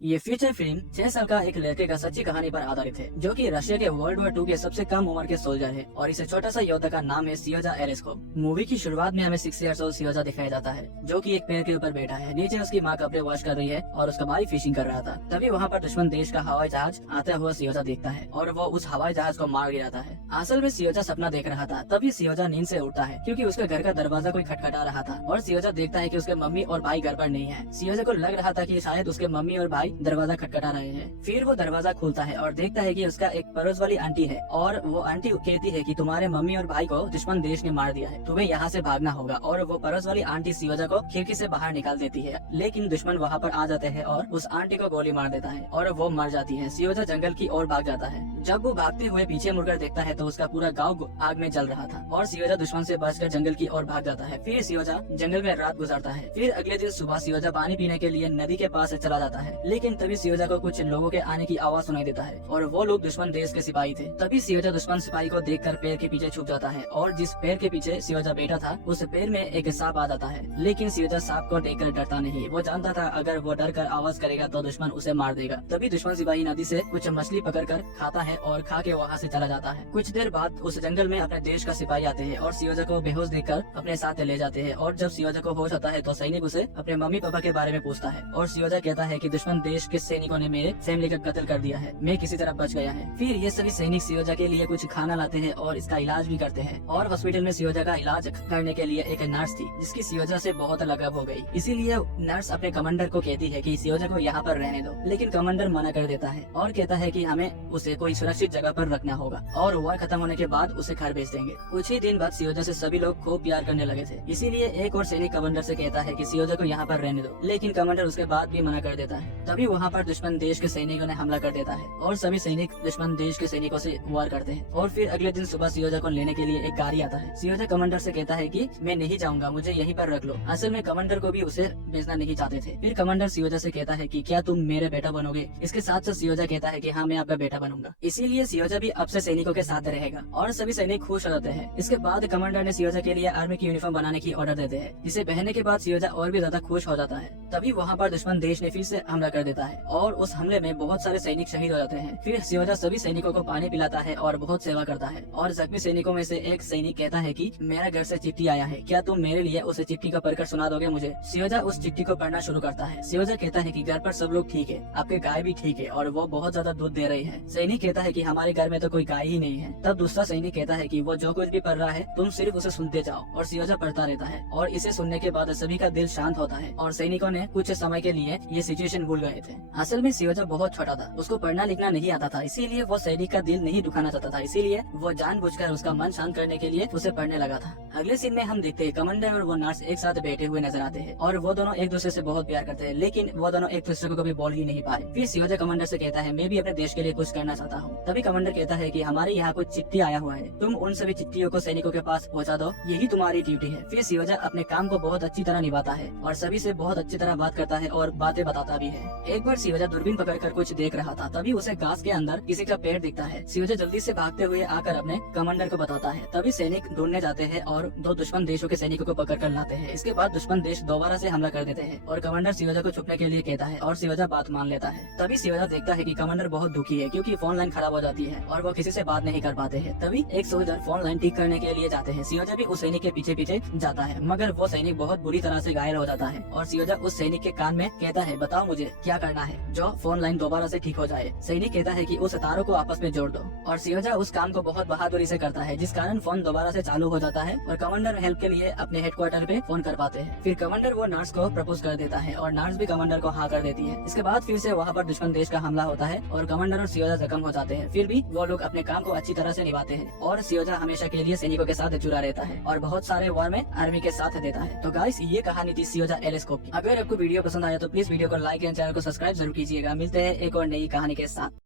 ये feature film 6 साल का एक लड़के का सच्ची कहानी पर आधारित है, जो कि रशिया के वर्ल्ड वॉर 2 के सबसे कम उम्र के सोल्जर है और इसे छोटा सा योद्धा का नाम है सियोजा एलेस्कोव। मूवी की शुरुआत में हमें 6 years old सियोजा दिखाया जाता है, जो कि एक पेड़ के ऊपर बैठा है। नीचे उसकी माँ कपड़े वॉश कर रही है और उसका भाई फिशिंग कर रहा था। तभी वहाँ पर दुश्मन देश का हवाई जहाज आता हुआ सियोजा देखता है और वो उस हवाई जहाज को मार गिराता है। असल में सियोजा सपना देख रहा था। तभी सियोजा नींद से उठता है क्योंकि उसके घर का दरवाजा कोई खटखटा रहा था और सियोजा देखता है कि उसके मम्मी और भाई घर पर नहीं है। सियोजा को लग रहा था कि शायद उसके मम्मी और भाई दरवाजा खटखटा रहे हैं। फिर वो दरवाजा खोलता है और देखता है कि उसका एक पड़ोस वाली आंटी है और वो आंटी कहती है कि तुम्हारे मम्मी और भाई को दुश्मन देश ने मार दिया है, तुम्हें यहाँ से भागना होगा। और वो पड़ोस वाली आंटी सियोजा को खिड़की से बाहर निकाल देती है, लेकिन दुश्मन वहाँ पर आ जाते हैं और उस आंटी को गोली मार देता है और वो मर जाती है। सियोजा जंगल की ओर भाग जाता है। जब वो भागते हुए पीछे मुड़कर देखता है तो उसका पूरा गाँव आग में जल रहा था और सियोजा दुश्मन से बचकर जंगल की ओर भाग जाता है। फिर सियोजा जंगल में रात गुजारता है। फिर अगले दिन सुबह सियोजा पानी पीने के लिए नदी के पास चला जाता है, लेकिन तभी सियोजा को कुछ लोगों के आने की आवाज सुनाई देता है और वो लोग दुश्मन देश के सिपाही थे। तभी सियोजा दुश्मन सिपाही को देखकर पेड़ के पीछे छुप जाता है और जिस पेड़ के पीछे सियोजा बैठा था उस पेड़ में एक सांप आ जाता है, लेकिन सियोजा सांप को देखकर डरता नहीं। वो जानता था अगर वो डर कर आवाज करेगा तो दुश्मन उसे मार देगा। तभी दुश्मन सिपाही नदी से कुछ मछली पकड़कर खाता है और खा के वहाँ से चला जाता है। कुछ देर बाद उस जंगल में अपने देश का सिपाही आते हैं और सियोजा को बेहोश देखकर अपने साथ ले जाते हैं। और जब सियोजा को होश आता है तो सैनिक उसे अपने मम्मी पापा के बारे में पूछता है और सियोजा कहता है कि दुश्मन देश के सैनिकों ने मेरे फैमिली का कत्ल कर दिया है, मैं किसी तरह बच गया है। फिर ये सभी सैनिक सियोजा के लिए कुछ खाना लाते हैं और इसका इलाज भी करते हैं। और हॉस्पिटल में सियोजा का इलाज करने के लिए एक नर्स थी जिसकी सियोजा से बहुत लगाव हो गई। इसीलिए नर्स अपने कमांडर को कहती है कि सियोजा को यहाँ पर रहने दो, लेकिन कमांडर मना कर देता है और कहता है कि हमें उसे कोई सुरक्षित जगह पर रखना होगा और वॉर खत्म होने के बाद उसे घर भेज देंगे। कुछ ही दिन बाद सियोजा से सभी लोग खूब प्यार करने लगे थे। इसीलिए एक और सैनिक कमांडर से कहता है कि सियोजा को यहाँ पर रहने दो, लेकिन कमांडर उसके बाद भी मना कर देता है। तभी वहाँ पर दुश्मन देश के सैनिकों ने हमला कर देता है और सभी सैनिक दुश्मन देश के सैनिकों से वार करते हैं। और फिर अगले दिन सुबह सियोजा को लेने के लिए एक गाड़ी आता है। सियोजा कमांडर से कहता है कि मैं नहीं जाऊंगा, मुझे यहीं पर रख लो। असल में कमांडर को भी उसे भेजना नहीं चाहते थे। फिर कमांडर सियोजा से कहता है कि क्या तुम मेरे बेटा बनोगे। इसके साथ साथ सियोजा कहता है कि हाँ, मैं आपका बेटा बनूंगा। इसीलिए सियोजा भी अब से सैनिकों के साथ रहेगा और सभी सैनिक खुश हो जाते हैं। इसके बाद कमांडर ने सियोजा के लिए आर्मी की यूनिफॉर्म बनाने की ऑर्डर देते हैं, जिसे पहनने के बाद सियोजा और भी ज्यादा खुश हो जाता है। तभी वहाँ पर दुश्मन देश ने फिर से हमला कर देता है और उस हमले में बहुत सारे सैनिक शहीद हो जाते हैं। फिर सियोजा सभी सैनिकों को पानी पिलाता है और बहुत सेवा करता है। और जख्मी सैनिकों में से एक सैनिक कहता है कि मेरा घर से चिट्ठी आया है, क्या तुम मेरे लिए उस चिट्ठी को पढ़कर सुना दोगे मुझे। सियोजा उस चिट्ठी को पढ़ना शुरू करता है। सियोजा कहता है कि घर पर सब लोग ठीक है, आपके गाय भी ठीक है और वो बहुत ज्यादा दूध दे रही है। सैनिक कहता है कि हमारे घर में तो कोई गाय ही नहीं है। तब दूसरा सैनिक कहता है कि वो जो कुछ भी पढ़ रहा है तुम सिर्फ उसे सुनते जाओ। और सियोजा पढ़ता रहता है और इसे सुनने के बाद सभी का दिल शांत होता है और सैनिकों ने कुछ समय के लिए ये सिचुएशन भूल गए थे। असल में सियोजा बहुत छोटा था, उसको पढ़ना लिखना नहीं आता था, इसीलिए वो सैनिक का दिल नहीं दुखाना चाहता था। इसीलिए वो जानबूझकर उसका मन शांत करने के लिए उसे पढ़ने लगा था। अगले सीन में हम देखते हैं कमांडर और वो नर्स एक साथ बैठे हुए नजर आते हैं और वो दोनों एक दूसरे से बहुत प्यार करते हैं, लेकिन वो दोनों एक दूसरे को कभी बोल ही नहीं पाए। फिर सियोजा कमांडर से कहता है मैं भी अपने देश के लिए कुछ करना चाहता हूँ। तभी कमांडर कहता है कि हमारे यहाँ कुछ चिट्ठी आया हुआ है, तुम उन सभी चिट्ठियों को सैनिकों के पास पहुँचा दो, यही तुम्हारी ड्यूटी है। फिर सियोजा अपने काम को बहुत अच्छी तरह निभाता है और सभी से बहुत अच्छी तरह बात करता है और बातें बताता भी है। एक बार सियोजा दूरबीन पकड़कर कुछ देख रहा था, तभी उसे घास के अंदर किसी का पेड़ दिखता है। सियोजा जल्दी से भागते हुए आकर अपने कमांडर को बताता है। तभी सैनिक ढूंढने जाते हैं और दो दुश्मन देशों के सैनिकों को पकड़ कर लाते हैं। इसके बाद दुश्मन देश दोबारा से हमला कर देते हैं और कमांडर सियोजा को छुपने के लिए कहता है और सियोजा बात मान लेता है। तभी सियोजा देखता है कि कमांडर बहुत दुखी है क्योंकि फोन लाइन खराब हो जाती है और वो किसी से बात नहीं कर पाते हैं। तभी एक सोल्जर फोन लाइन ठीक करने के लिए जाते हैं। सियोजा भी उस सैनिक के पीछे पीछे जाता है, मगर वो सैनिक बहुत बुरी तरह से घायल हो जाता है और सियोजा उस सैनिक के कान में कहता है बताओ मुझे क्या करना है जो फोन लाइन दोबारा से ठीक हो जाए। सैनिक कहता है कि उस तारों को आपस में जोड़ दो और सियोजा उस काम को बहुत बहादुरी से करता है, जिस कारण फोन दोबारा से चालू हो जाता है और कमांडर हेल्प के लिए अपने हेडक्वार्टर पे फोन कर पाते हैं। फिर कमांडर वो नर्स को प्रपोज कर देता है और नर्स भी कमांडर को हाँ कर देती है। इसके बाद फिर से वहाँ पर दुश्मन देश का हमला होता है और कमांडर और सियोजा जख्म हो जाते हैं। फिर भी वो लोग अपने काम को अच्छी तरह से निभाते हैं और सियोजा हमेशा के लिए सैनिकों के साथ जुड़ा रहता है और बहुत सारे वॉर में आर्मी के साथ देता है। तो गाइस, ये कहानी थी सियोजा एलेस्कोव की। अगर आपको वीडियो पसंद आया तो प्लीज वीडियो को लाइक एंड चैनल को सब्सक्राइब जरूर कीजिएगा। मिलते हैं एक और नई कहानी के साथ।